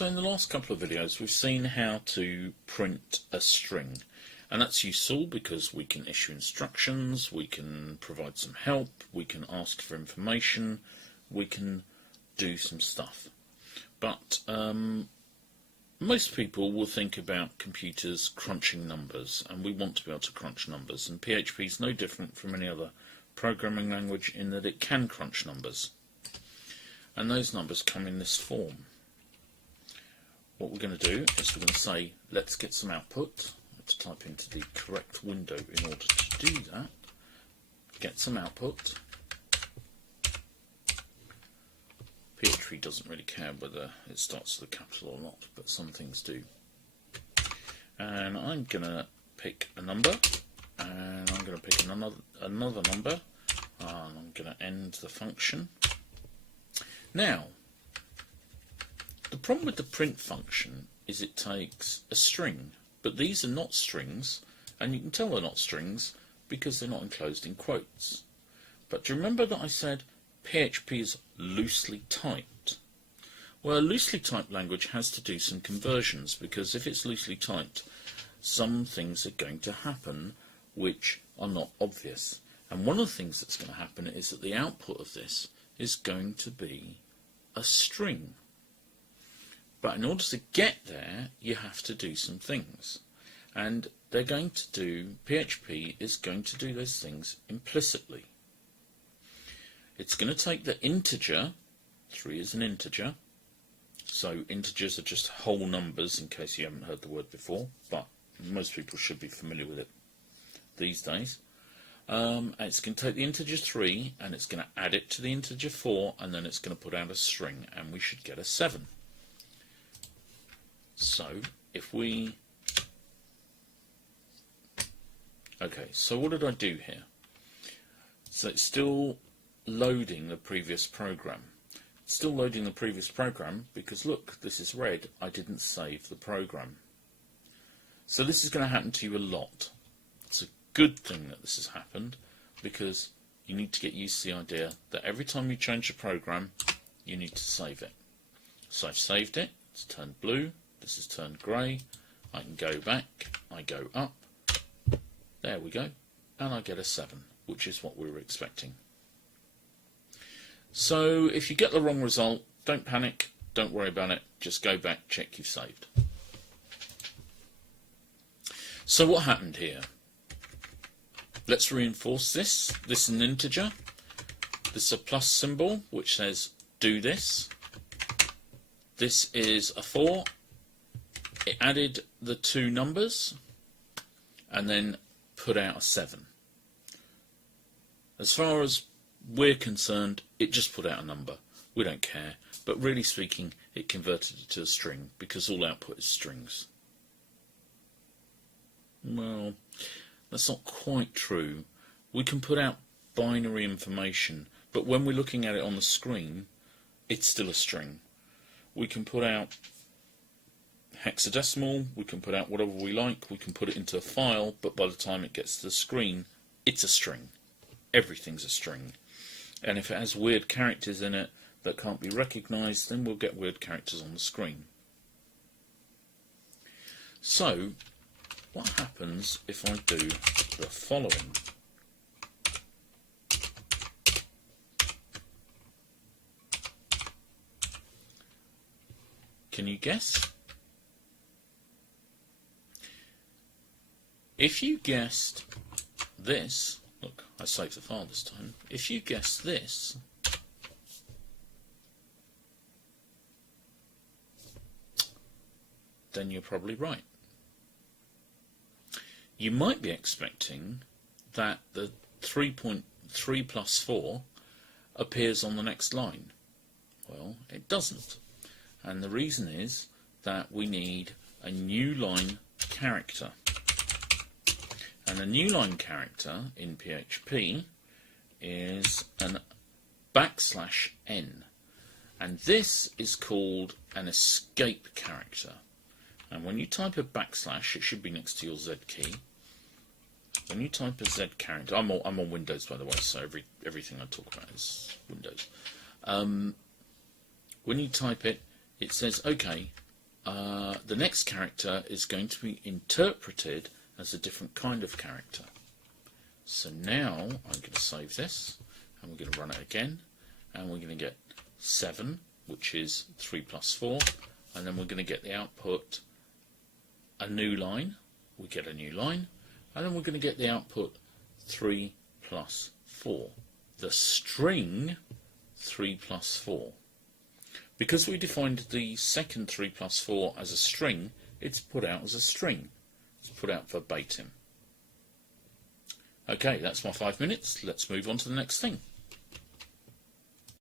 So in the last couple of videos we've seen how to print a string, and that's useful because we can issue instructions, we can provide some help, we can ask for information, we can do some stuff. But most people will think about computers crunching numbers, and we want to be able to crunch numbers, and PHP is no different from any other programming language in that it can crunch numbers, and those numbers come in this form. What we're going to do is we're going to say let's get some output. Let's type into the correct window in order to do that. Get some output. PHP doesn't really care whether it starts with a capital or not, but some things do. And I'm going to pick a number, and I'm going to pick another number, and I'm going to end the function. Now, the problem with the print function is it takes a string, but these are not strings, and you can tell they're not strings because they're not enclosed in quotes. But do you remember that I said PHP is loosely typed? Well, a loosely typed language has to do some conversions, because if it's loosely typed, some things are going to happen which are not obvious. And one of the things that's going to happen is that the output of this is going to be a string. But in order to get there, you have to do some things. And they're going to do, PHP is going to do those things implicitly. It's going to take the integer, 3 is an integer, so integers are just whole numbers in case you haven't heard the word before, but most people should be familiar with it these days. It's going to take the integer 3 and it's going to add it to the integer 4, and then it's going to put out a string, and we should get a 7. So if we... Okay, so what did I do here? So it's still loading the previous program. It's still loading the previous program because look, this is red. I didn't save the program. So this is going to happen to you a lot. It's a good thing that this has happened, because you need to get used to the idea that every time you change a program, you need to save it. So I've saved it. It's turned blue. This has turned grey. I can go back. I go up. There we go. And I get a 7, which is what we were expecting. So if you get the wrong result, don't panic, don't worry about it, just go back, check you've saved. So what happened here? Let's reinforce this. This is an integer. This is a plus symbol which says do this. This is a 4. It added the 2 numbers and then put out a 7. As far as we're concerned, it just put out a number. We don't care. But really speaking, it converted it to a string, because all output is strings. Well, that's not quite true. We can put out binary information, but when we're looking at it on the screen, it's still a string. We can put out hexadecimal, we can put out whatever we like, we can put it into a file, but by the time it gets to the screen, it's a string. Everything's a string. And if it has weird characters in it that can't be recognised, then we'll get weird characters on the screen. So, what happens if I do the following? Can you guess? If you guessed this, look, I saved the file this time. If you guess this, then you're probably right. You might be expecting that the 3.3 plus 4 appears on the next line. Well, it doesn't. And the reason is that we need a new line character. And a new line character in PHP is an \n, and this is called an escape character. And when you type a backslash, it should be next to your Z key. When you type a Z character, I'm on Windows by the way, so everything I talk about is Windows. When you type it, it says, okay, the next character is going to be interpreted as a different kind of character. So now I'm going to save this, and we're going to run it again, and we're going to get 7, which is 3 plus 4, and then we're going to get the output a new line. We get a new line, and then we're going to get the output 3 plus 4. The string 3 plus 4. Because we defined the second 3 plus 4 as a string, it's put out as a string. It's put out verbatim. Okay, that's my 5 minutes. Let's move on to the next thing.